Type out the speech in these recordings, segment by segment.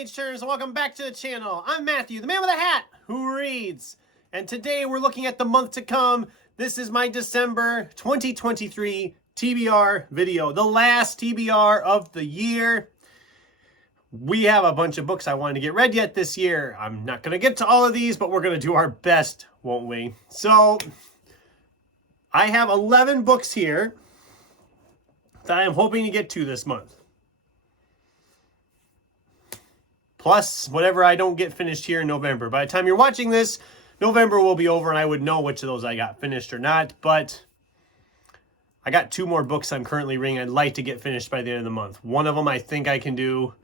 page turners, and welcome back to the channel. I'm Matthew, the man with a hat who reads, and today we're looking at the month to come. This is my December 2023 TBR video, the last TBR of the year. We have a bunch of books I wanted to get read yet this year. I'm not going to get to all of these, but we're going to do our best, won't we? So, I have 11 books here that I'm hoping to get to this month. Plus, whatever I don't get finished here in November. By the time you're watching this, November will be over and I would know which of those I got finished or not. But I got 2 more books I'm currently reading I'd like to get finished by the end of the month. One of them I think I can do.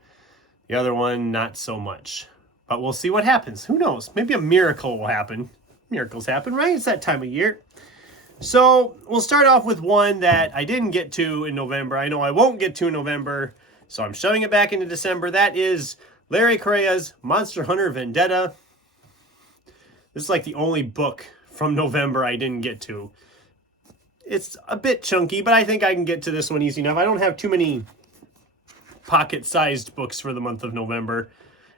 The other one, not so much. But we'll see what happens. Who knows? Maybe a miracle will happen. Miracles happen, right? It's that time of year. So, we'll start off with one that I didn't get to in November. I know I won't get to in November, so I'm shoving it back into December. That is Larry Correia's Monster Hunter Vendetta. This is like the only book from November I didn't get to. It's a bit chunky, but I think I can get to this one easy enough. I don't have too many pocket-sized books for the month of November.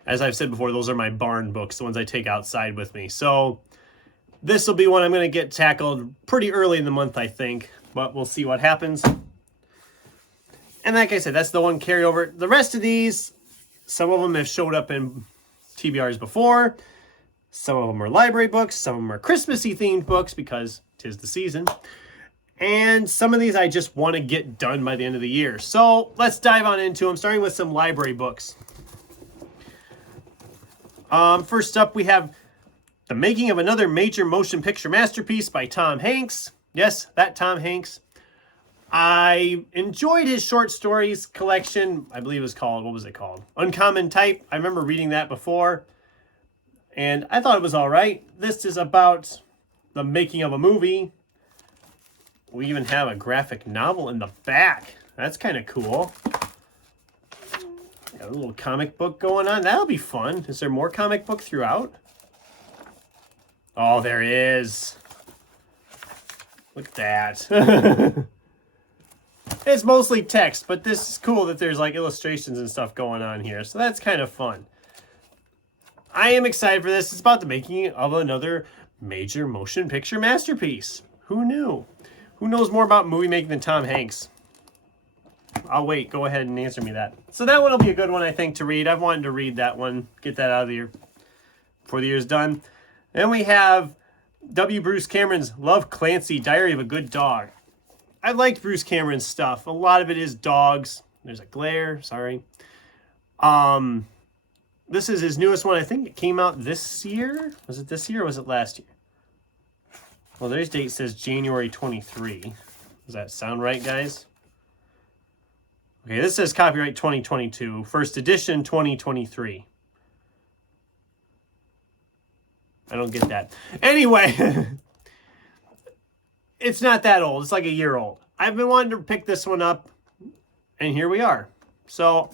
As I've said before, those are my barn books, the ones I take outside with me. So this will be one I'm going to get tackled pretty early in the month, I think. But we'll see what happens. And like I said, that's the one carryover. The rest of these, some of them have showed up in TBRs before. Some of them are library books. Some of them are Christmassy themed books because 'tis the season. And some of these I just want to get done by the end of the year. So let's dive on into them, starting with some library books. First up, we have The Making of Another Major Motion Picture Masterpiece by Tom Hanks. Yes, that Tom Hanks. I enjoyed his short stories collection. I believe it was called, what was it called? Uncommon Type. I remember reading that before. And I thought it was all right. This is about the making of a movie. We even have a graphic novel in the back. That's kind of cool. Got a little comic book going on. That'll be fun. Is there more comic book throughout? Oh, there is. Look at that. It's mostly text, but this is cool that there's like illustrations and stuff going on here. So that's kind of fun. I am excited for this. It's about the making of another major motion picture masterpiece. Who knew? Who knows more about movie making than Tom Hanks? I'll wait. Go ahead and answer me that. So that one will be a good one, I think, to read. I've wanted to read that one. Get that out of the year before the year's done. Then we have W. Bruce Cameron's Love Clancy, Diary of a Good Dog. I liked Bruce Cameron's stuff. A lot of it is dogs. There's a glare. Sorry. This is his newest one. I think it came out this year. Was it this year or was it last year? Well, today's date says January 23. Does that sound right, guys? Okay, this says copyright 2022. First edition 2023. I don't get that. Anyway, it's not that old. It's like a year old. I've been wanting to pick this one up, and here we are. So,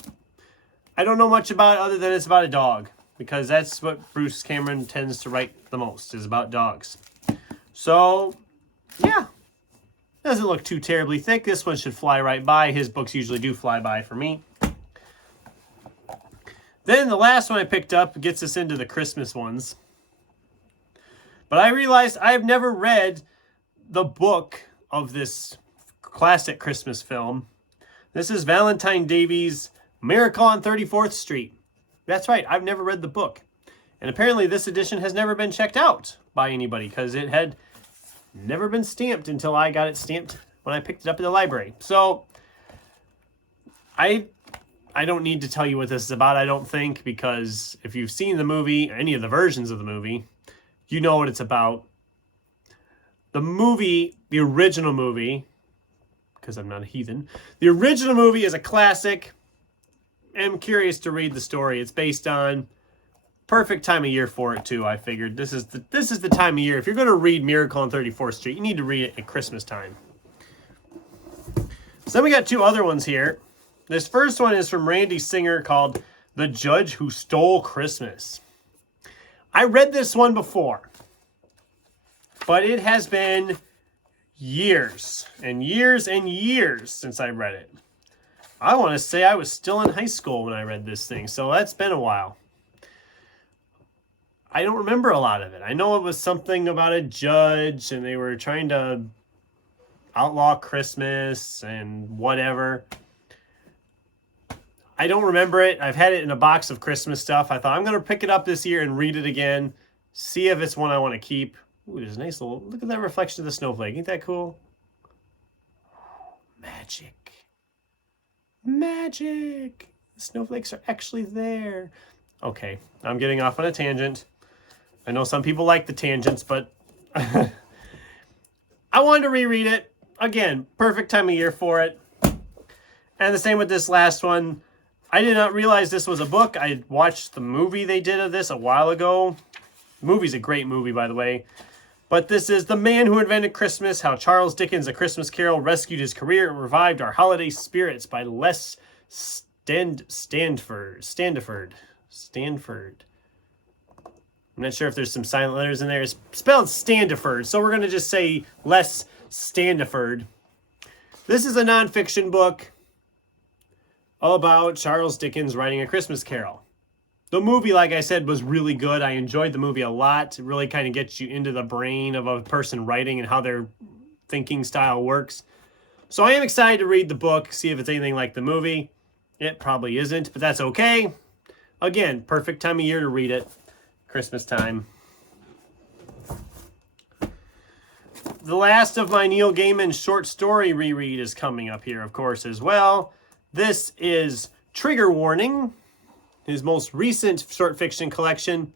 I don't know much about it other than it's about a dog, because that's what Bruce Cameron tends to write the most, is about dogs. So, yeah. Doesn't look too terribly thick. This one should fly right by. His books usually do fly by for me. Then the last one I picked up gets us into the Christmas ones. But I realized I've never read the book of this classic Christmas film. This is Valentine Davies' Miracle on 34th Street. That's right, I've never read the book. And apparently this edition has never been checked out by anybody because it had never been stamped until I got it stamped when I picked it up at the library. So, I don't need to tell you what this is about, I don't think, because if you've seen the movie, any of the versions of the movie, you know what it's about. The movie, the original movie, because I'm not a heathen, the original movie is a classic. I'm curious to read the story. It's based on perfect time of year for it too. I figured this is the time of year. If you're going to read Miracle on 34th Street, you need to read it at Christmas time. So then we got 2 other ones here. This first one is from Randy Singer called The Judge Who Stole Christmas. I read this one before, but it has been years and years and years since I read it. I want to say I was still in high school when I read this thing, so that's been a while. I don't remember a lot of it. I know it was something about a judge and they were trying to outlaw Christmas and whatever. I don't remember it. I've had it in a box of Christmas stuff. I thought I'm going to pick it up this year and read it again. See if it's one I want to keep. Ooh, there's a nice little... Look at that reflection of the snowflake. Ain't that cool? Magic. Magic. The snowflakes are actually there. Okay, I'm getting off on a tangent. I know some people like the tangents, but I wanted to reread it. Again, perfect time of year for it. And the same with this last one. I did not realize this was a book. I watched the movie they did of this a while ago. The movie's a great movie, by the way. But this is The Man Who Invented Christmas, How Charles Dickens' A Christmas Carol Rescued His Career and Revived Our Holiday Spirits by Les Standiford. I'm not sure if there's some silent letters in there. It's spelled Standiford, so we're going to just say Les Standiford. This is a nonfiction book about Charles Dickens writing A Christmas Carol. The movie, like I said, was really good. I enjoyed the movie a lot. It really kind of gets you into the brain of a person writing and how their thinking style works. So I am excited to read the book, see if it's anything like the movie. It probably isn't, but that's okay. Again, perfect time of year to read it. Christmas time. The last of my Neil Gaiman short story reread is coming up here, of course, as well. This is Trigger Warning, his most recent short fiction collection.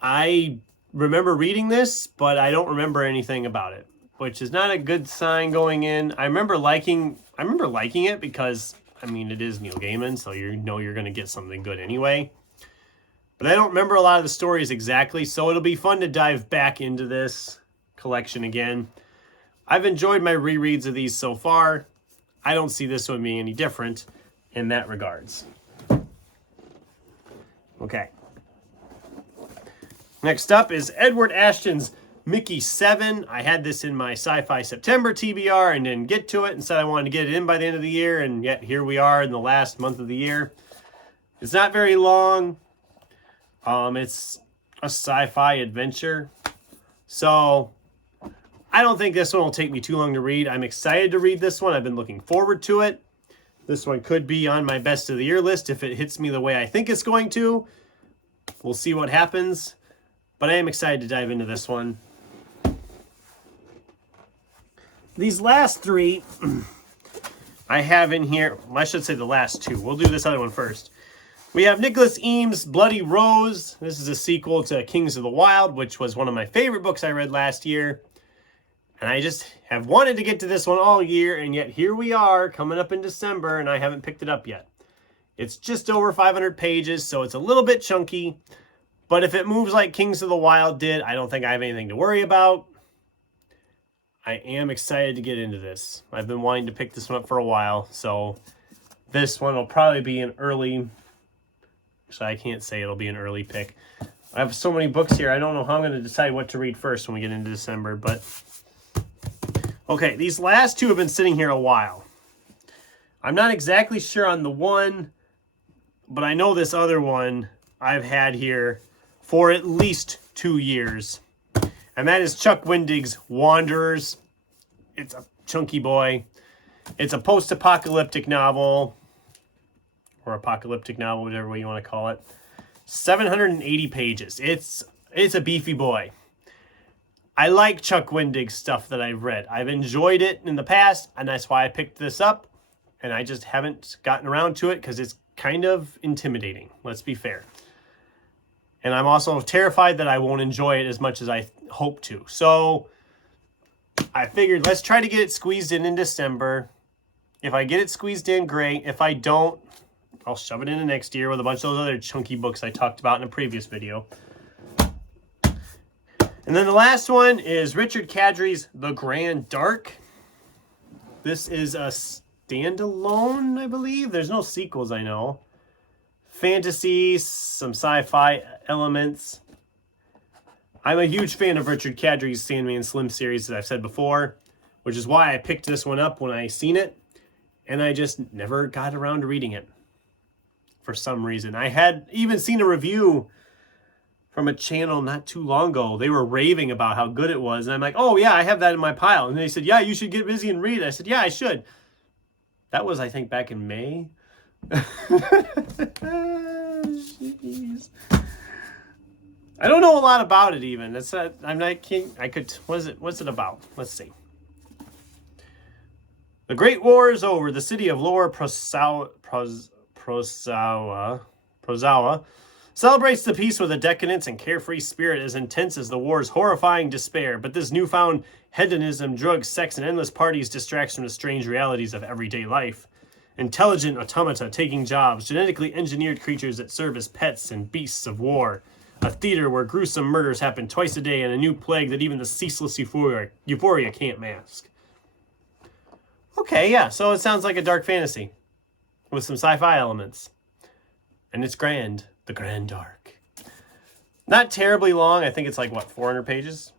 I remember reading this, but I don't remember anything about it, which is not a good sign going in. I remember liking it because, I mean, it is Neil Gaiman, so you know you're going to get something good anyway. But I don't remember a lot of the stories exactly, so it'll be fun to dive back into this collection again. I've enjoyed my rereads of these so far. I don't see this one being any different in that regards. Okay. Next up is Edward Ashton's Mickey 7. I had this in my Sci-Fi September TBR and didn't get to it and said I wanted to get it in by the end of the year, and yet here we are in the last month of the year. It's not very long. It's a sci-fi adventure. So I don't think this one will take me too long to read. I'm excited to read this one. I've been looking forward to it. This one could be on my best of the year list if it hits me the way I think it's going to. We'll see what happens. But I am excited to dive into this one. These last three I have in here. Well, I should say the last two. We'll do this other one first. We have Nicholas Eames' Bloody Rose. This is a sequel to Kings of the Wild, which was one of my favorite books I read last year. And I just have wanted to get to this one all year, and yet here we are coming up in December, and I haven't picked it up yet. It's just over 500 pages, so it's a little bit chunky. But if it moves like Kings of the Wild did, I don't think I have anything to worry about. I am excited to get into this. I've been wanting to pick this one up for a while, so this one will probably be an early... Actually, I can't say it'll be an early pick. I have so many books here, I don't know how I'm going to decide what to read first when we get into December, but... Okay, these last two have been sitting here a while. I'm not exactly sure on the one, but I know this other one I've had here for at least 2 years. And that is Chuck Wendig's Wanderers. It's a chunky boy. It's a post-apocalyptic novel. Or apocalyptic novel, whatever way you want to call it. 780 pages. It's a beefy boy. I like Chuck Wendig's stuff that I've read. I've enjoyed it in the past, and that's why I picked this up. And I just haven't gotten around to it because it's kind of intimidating. Let's be fair. And I'm also terrified that I won't enjoy it as much as I hope to. So I figured let's try to get it squeezed in December. If I get it squeezed in, great. If I don't, I'll shove it into next year with a bunch of those other chunky books I talked about in a previous video. And then the last one is Richard Kadri's The Grand Dark. This is a standalone, I believe. There's no sequels, I know. Fantasy, some sci-fi elements. I'm a huge fan of Richard Kadri's Sandman Slim series, as I've said before, which is why I picked this one up when I seen it. and I just never got around to reading it for some reason. I had even seen a review from a channel not too long ago. They were raving about how good it was, and I'm like, oh yeah, I have that in my pile. And they said, yeah, you should get busy and read it. I said, yeah, I should. That was, I think, back in May. Jeez. I don't know a lot about it even. It's I'm not king. I could. What's it about? Let's see. The Great War is over. The city of Lower Prozawa celebrates the peace with a decadence and carefree spirit as intense as the war's horrifying despair. But this newfound hedonism, drugs, sex, and endless parties distracts from the strange realities of everyday life. Intelligent automata taking jobs, genetically engineered creatures that serve as pets and beasts of war. A theater where gruesome murders happen twice a day and a new plague that even the ceaseless euphoria can't mask. Okay, yeah, so it sounds like a dark fantasy with some sci-fi elements. And it's grand. The Grand Dark. Not terribly long. I think it's like, what, 400 pages?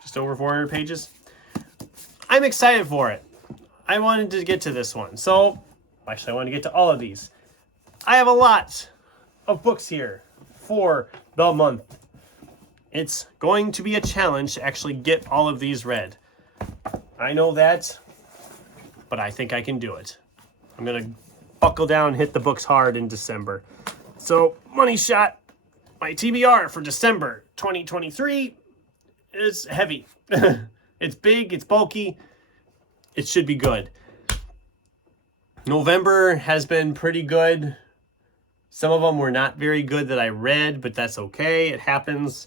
Just over 400 pages. I'm excited for it. I wanted to get to this one. So, actually, I want to get to all of these. I have a lot of books here for the month. It's going to be a challenge to actually get all of these read. I know that, but I think I can do it. I'm going to buckle down and hit the books hard in December. So, money shot. My TBR for December 2023 is heavy. It's big, it's bulky. It should be good. November has been pretty good. Some of them were not very good that I read, but that's okay. It happens.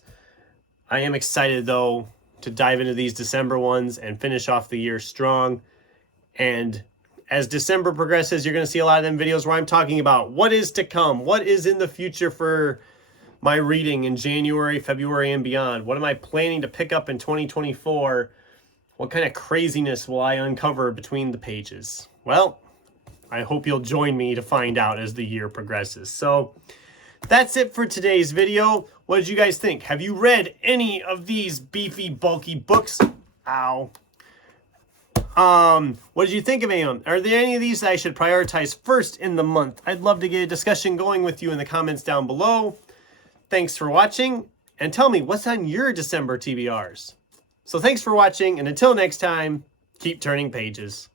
I am excited, though, to dive into these December ones and finish off the year strong. And as December progresses, you're going to see a lot of them videos where I'm talking about what is to come, what is in the future for my reading in January, February, and beyond. What am I planning to pick up in 2024? What kind of craziness will I uncover between the pages? Well, I hope you'll join me to find out as the year progresses. So that's it for today's video. What did you guys think? Have you read any of these beefy, bulky books? Ow. What did you think of any of them? Are there any of these that I should prioritize first in the month? I'd love to get a discussion going with you in the comments down below. Thanks for watching, and tell me what's on your December TBRs. So thanks for watching, and until next time, keep turning pages.